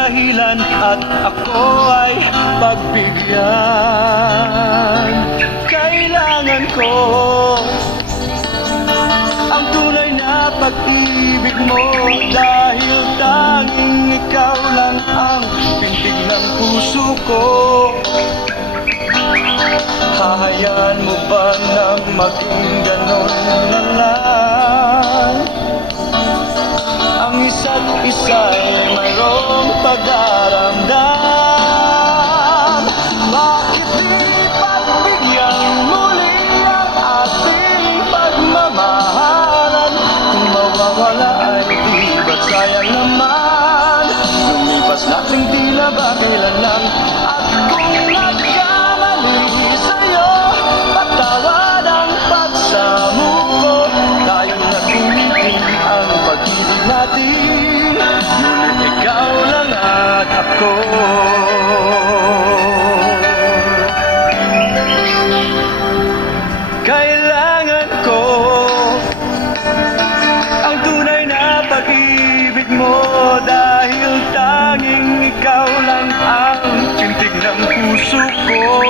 dahilan at ako ay pagbigyan. Kailangan ko ang tunay na pag-ibig mo, dahil tanging ikaw lang ang pintig ng puso ko. Hahayaan mo ba na maging ganon na lang? Ang isa't isa'y mayroong pag-aaramdam. Bakit di pagbigyan muli ang ating pagmamahalan? Kung mawawala ay di ba't sayang naman? Lumipas nating tila ba kailan lang? At kung nagkamali sa'yo, patawad ang pagsamo ko. Tayo nagulitin ang pag-ibig natin, ngunit ikaw lang at ako. Kailangan ko ang tunay na pag-ibig mo, dahil tanging ikaw lang ang tintig ng puso ko.